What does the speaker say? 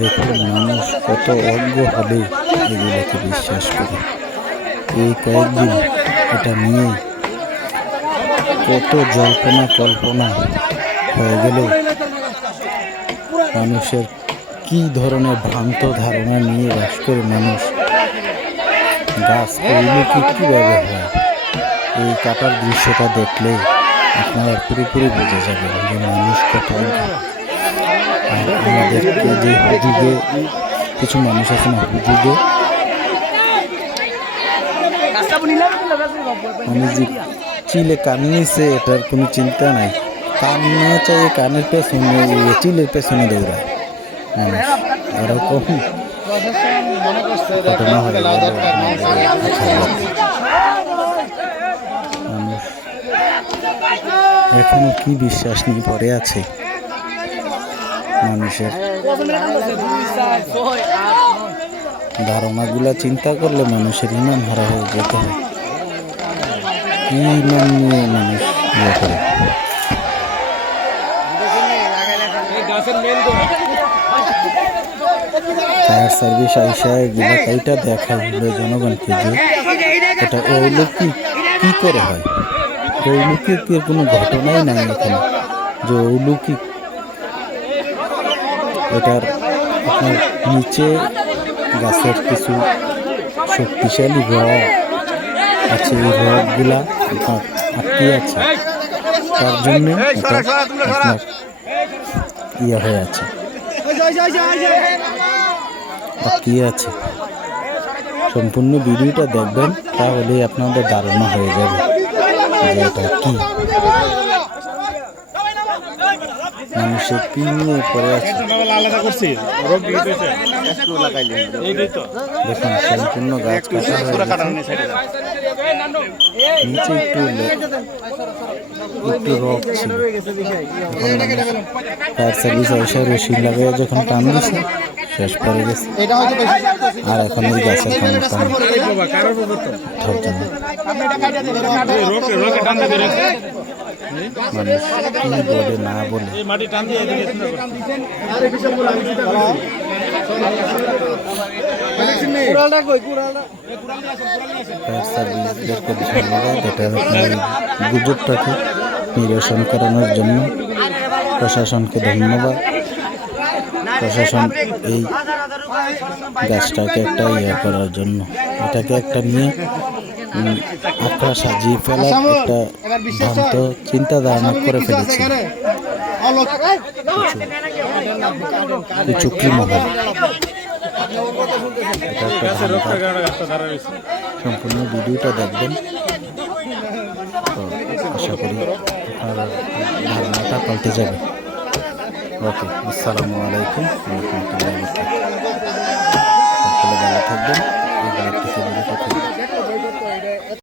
দেখুন মানুষ কত অজ্ঞ হবে এগুলোকে বিশ্বাস করে। এই কয়েকদিন এটা নিয়ে কত জল্পনা কল্পনা হয়ে গেল। মানুষের কি ধরনের ভ্রান্ত ধারণা নিয়ে বাস করে মানুষ। গাছ ওইগুলো কীভাবে হয়, এই কাটার দৃশ্যটা দেখলে আপনারা পুরোপুরি বুঝে যাবেন যে মানুষ কত অজ্ঞ। আর আমাদেরকে যে হুজুগে কিছু মানুষ আছে না, হুজুগে আমি যে চিলে কান নিছে এটার কোনো চিন্তা নাই, কান নিয়ে চাই কানের পেছনে চিলের পেছনে দৌড়ায় মানুষ। এরকম ঘটনা হয়ে গেল মানুষ এখনো কি বিশ্বাস নিয়ে পড়ে আছে। মানুষের ধারণাগুলা চিন্তা করলে মানুষের ইমান হারা হয়ে যেতে হয়। কি ইমান নিয়ে মানুষ ইয়ে করে। ফায়ার সার্ভিস আইসা এগুলা কাইটা দেখা হলো জনগণকে যে এটা অলৌকিক কি করে হয়। অলৌকিকের কোনো ঘটনাই নাই এখানে যে অলৌকিক। এটার আপনার নিচে গাছের কিছু শক্তিশালী রড আছে, এই রডগুলা আপনার আটকে আছে, তার জন্য এটা আপনার ইয়ে হয়ে আছে, আটকে আছে। সম্পূর্ণ ভিডিওটা দেখবেন তাহলেই আপনাদের ধারণা হয়ে যাবে যে এটা কি মানুষের কি নিয়ে পড়ে আছে। দেখুন সম্পূর্ণ গাছ কাটা নিচে একটু রক ছিল। ফায়ার সার্ভিস এসে রশি লাগিয়ে যখন টান দিচ্ছে শেষ পড়ে গেছে। আর এখন এই গাছের ক্ষমতা মানুষ কি বলে না বলে। গুজবটাকে নিরসন করানোর জন্য প্রশাসনকে ধন্যবাদ। প্রশাসন এই গাছটাকে একটা ইয়ে করার জন্য, এটাকে একটা নিয়ে আখড়া সাজিয়ে ফেলার একটা ভ্রান্ত চিন্তা ধারণা করে ফেলেছে কিছু কি মহল। এটা একটা সম্পূর্ণ ভিডিওটা দেখবেন তো আশা করি আপনার ধারণাটা পাল্টে যাবে। ওকে, আসসালামু আলাইকুম রহমতুল্লাহ। সকলে ভালো থাকবেন।